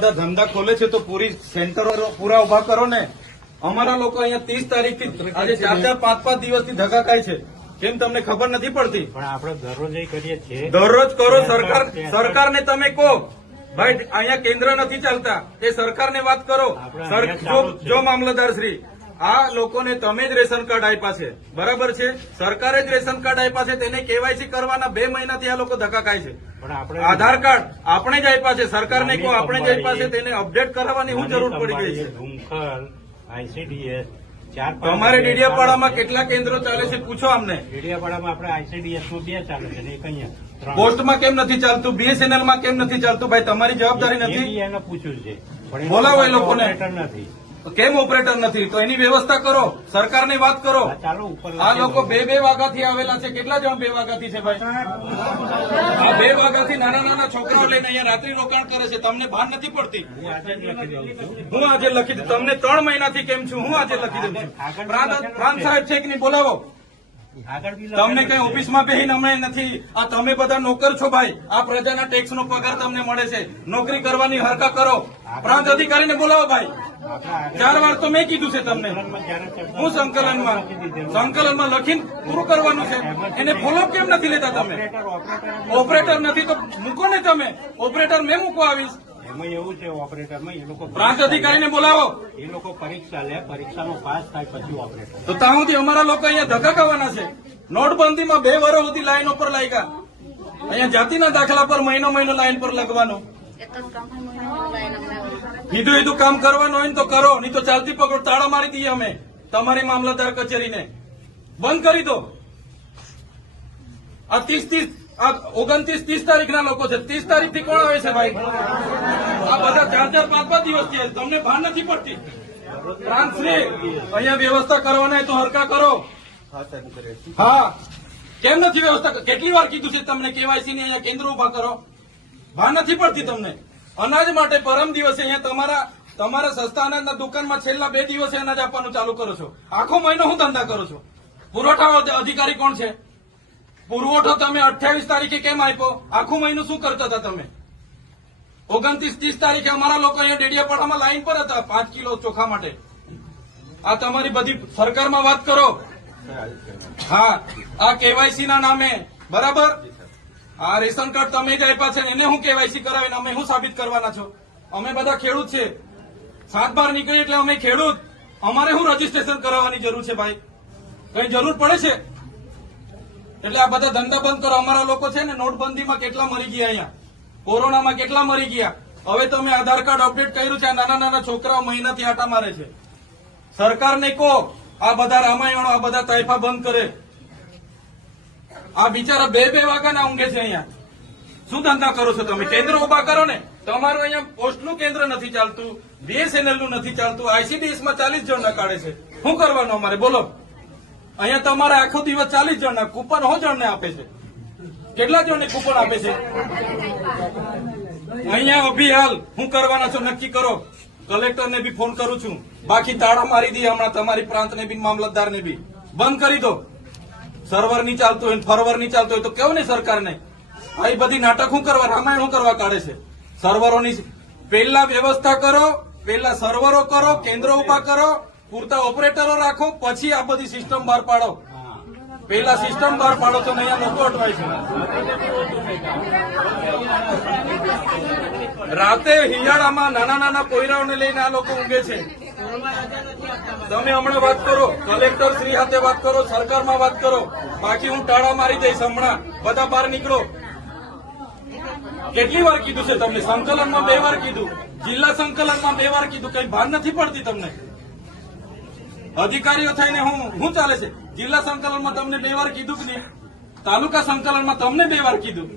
બધા ધંધા ખોલે છે તો પૂરી સેન્ટરો પૂરા ઉભા કરો ને. અમારા લોકો અહીંયા 30 તારીખથી આજે 4-5 દિવસથી ધક્કા ખાય છે. કેમ તમને ખબર નથી પડતી? પણ આપણે દરરોજ કરીએ છીએ. દરરોજ કરો. સરકારને તમે કહો ભાઈ અહીંયા કેન્દ્ર નથી ચાલતા, એ સરકારને વાત કરો. જો મામલતદાર શ્રી, આ લોકોને તમે જ રેશન કાર્ડ આપ્યા છે, બરાબર છે? સરકારે જ રેશન કાર્ડ આપ્યા છે, તેને કેવાયસી કરવાના 2 મહિનાથી આ લોકો ધક્કા ખાય છે. આધાર કાર્ડ આપણે જ આપ્યા છે, સરકારને કહો આપણે જ આપ્યા છે, તેને અપડેટ કરાવવાની શું જરૂર પડી ગઈ છે? ICDS તમારે ડેડિયાપાડામાં કેટલા કેન્દ્રો ચાલે છે પૂછો અમને. ડેડિયાપાડામાં આપણે ICDS માં 2 ચાલે છે ને એક અહીંયા. પોસ્ટમાં કેમ નથી ચાલતું? BSNL માં કેમ નથી ચાલતું? ભાઈ તમારી જવાબદારી નથી? એને પૂછ્યું છે, બોલાવો એ લોકોને. નથી. કેમ ઓપરેટર નથી? તો એની વ્યવસ્થા કરો, સરકારની વાત કરો. ચાલો ઉપર. આ લોકો 2 વાગ્યાથી આવેલા છે. કેટલા જણ 2 વાગ્યાથી છે ભાઈ? આ 2 વાગ્યાથી નાના છોકરાઓ લઈને અહીંયા રાત્રિ રોકાણ કરે છે. તમને ભાન નથી પડતી? હું આજે લખી દઉં. તમને 3 મહિનાથી કેમ છું? હું આજે લખી દઉં છું. પ્રાંત સાહેબ છે કે નહીં? બોલાવો. તમને કઈ ઓફિસમાં બેહીને અમે નથી. આ તમે બધા નોકર છો ભાઈ. આ પ્રજાના ટેક્સનો પગાર તમને મળે છે. નોકરી કરવાની હરકા કરો. પ્રાંત અધિકારીને બોલાવો ભાઈ. 4 વાર તો મેં કીધું છે તમને. હું સંકલનમાં લખીને પૂરું કરવાનું છે. એને ફોલોઅપ કેમ નથી લેતા તમે? ઓપરેટર નથી તો મૂકો ને તમે. ઓપરેટર મેં મૂકવા આવીશ. એમાં એવું છે ઓપરેટરમાં એ લોકો પ્રાંત અધિકારીને બોલાવો. એ લોકો પરીક્ષા લે, પરીક્ષામાં પાસ થાય પછી ઓપરેટર. તો ત્યાં સુધી અમારા લોકો અહીંયા ધક્કા ખાવાના છે. નોટબંધીમાં 2 વર્ષ સુધી લાઈનો પર લાગ્યા. અહીંયા જાતિના દાખલા પર મહિનો લાઈન પર લગવાનું. કીધું કામ કરવાનું હોય ને તો કરો, નહીં તો ચાલતી પકડો તાળા મારી દઈએ અમે તમારી મામલતદાર કચેરીને. બંધ કરી દો. આ 29-30 તારીખના લોકો છે. 30 તારીખથી કોણ આવે છે ભાઈ? આ બધા 4-5 દિવસથી તમને ભાન નથી પડતી? પ્રાંતશ્રી, અહીંયા વ્યવસ્થા કરવાના તો હરકા કરો. હા, કેમ નથી વ્યવસ્થા? કેટલી વાર કીધું છે તમને કેવાયસી ની અહીંયા કેન્દ્ર ઉભા કરો? ભાન નથી પડતી તમને? અનાજ માટે પરમ દિવસે અહીંયા તમારા સસ્તા અનાજના દુકાનમાં છેલ્લા 2 દિવસે અનાજ આપવાનું ચાલુ કરો છો. આખો મહિનો હું ધંધા કરો છો? પુરવઠા અધિકારી કોણ છે? પુરવઠો તમે 28 તારીખે કેમ આપ્યો? આખું મહિનું શું કરતા હતા તમે? 29-30 તારીખે અમારા લોકો અહીંયા ડેડિયાપાડામાં લાઈન પર હતા 5 કિલો ચોખા માટે. આ તમારી બધી સરકારમાં વાત કરો. હા, આ કેવાયસી ના નામે, બરાબર? આ રેશન કાર્ડ તમે જ આપ્યા છે, એને હું કેવાયસી કરાવીને અમે શું સાબિત કરવાના છો? અમે બધા ખેડૂત છે. 7-12 નીકળી એટલે અમે ખેડૂત. અમારે શું રજીસ્ટ્રેશન કરાવવાની જરૂર છે ભાઈ? કઈ જરૂર પડે છે? એટલે આ બધા ધંધા બંધ કરો. અમારા લોકો છે ને નોટબંધીમાં કેટલા મરી ગયા, અહીંયા કોરોનામાં કેટલા મરી ગયા. હવે તમે આધાર કાર્ડ અપડેટ કર્યું છે. આ નાના છોકરાઓ મહિનાથી આટા મારે છે. સરકારને કહો આ બધા રામાયણો, આ બધા તાઇફા બંધ કરે. આ બિચારા 2 વાગ્યાના ઊંઘે છે અહીંયા. શું ધંધા કરો છો તમે? કેન્દ્ર ઉભા કરો ને. તમારું અહીંયા પોસ્ટનું કેન્દ્ર નથી ચાલતું, BSNL નું નથી ચાલતું, ICDS માં 40 જણના કાઢે છે. શું કરવાનું અમારે બોલો? અહીંયા તમારે આખો દિવસ 40 જણના કૂપન જણને આપે છે. કેટલા જણને કૂપન આપે છે? અહીંયા અભિહાલ શું કરવાના છો નક્કી કરો. કલેક્ટરને બી ફોન કરું છું. બાકી તાળા મારી દઈએ હમણાં તમારી પ્રાંતને બી, મામલતદારને બી. બંધ કરી દો. સર્વર નહીં ચાલતું હોય, ફરવર નહીં ચાલતું હોય તો કેવું ને સરકારને? આ બધી નાટક શું કરવા, રામાયણ શું કરવા કાઢે છે? સર્વરોની પહેલા વ્યવસ્થા કરો, પહેલા સર્વરો કરો, કેન્દ્રો ઉભા કરો, પૂરતા ઓપરેટરો રાખો, પછી આ બધી સિસ્ટમ બહાર પાડો. પહેલા સિસ્ટમ બહાર પાડો તો અહીંયા લોકો અટવાય છે. રાતે હિયાળામાં નાના પોયરાઓને લઈને આ લોકો ઊંઘે છે. તમે હમણાં વાત કરો, કલેક્ટર શ્રી સાથે વાત કરો, સરકારમાં વાત કરો. બાકી હું ટાળા મારી દઈશ હમણાં. બધા બહાર નીકળો. કેટલી વાર કીધું છે તમને? સંકલનમાં 2 વાર કીધું, જિલ્લા સંકલનમાં 2 વાર કીધું. કઈ ભાન નથી પડતી તમને? અધિકારીઓ થઈને હું ચાલે છે? જિલ્લા સંકલનમાં તમને 2 વાર કીધું કે નહીં? તાલુકા સંકલનમાં તમને 2 વાર કીધું.